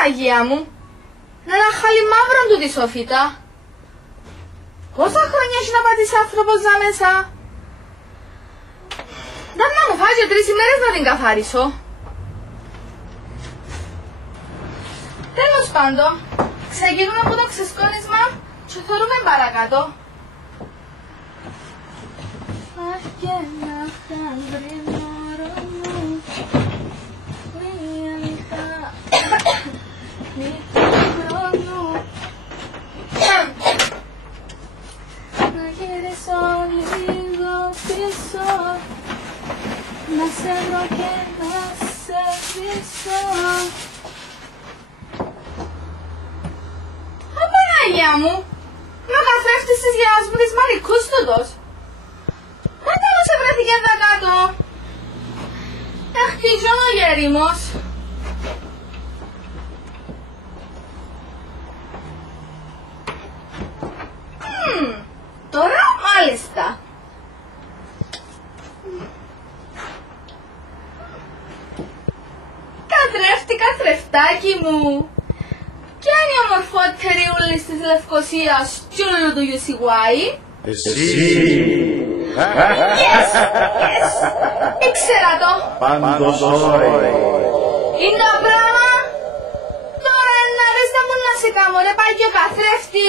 Παναγία μου! Να ένα χάλι μαύρο του τη σοφίτα. Πόσα χρόνια έχει να πατήσει άνθρωπος δα μέσα. Δεν να μου φάει και 3 ημέρες να την καθαρίσω. Τέλος πάντων, ξεκινούμε από το ξεσκόνισμα και θεωρούμε παρακάτω. Αχ και να χάνδρει μωρό μου, μία νύχτα, νύχτα του χρόνου. Να γυρίσω λίγο πίσω, να σε βρω και να σε βρίσκω. Παναγία μου, με ο καθρέφτης της γιαγιάς μου της Μαρικούς τούτος. Πότε όμως βρέθηκε εδώ κάτω. Αχτίζον ο γέριμος. Τώρα μάλιστα. Καθρέφτη, καθρεφτάκι μου. Ποια είναι η ομορφότερη ούλης της Λευκωσίας κι όλου του UCY? Εσύ! Yes! Yes! Ήξερα το! Πάντως ωραία! Είναι το πράγμα! Τώρα να δεις να μου να σε κάνω, ρε πάει και ο καθρέφτη!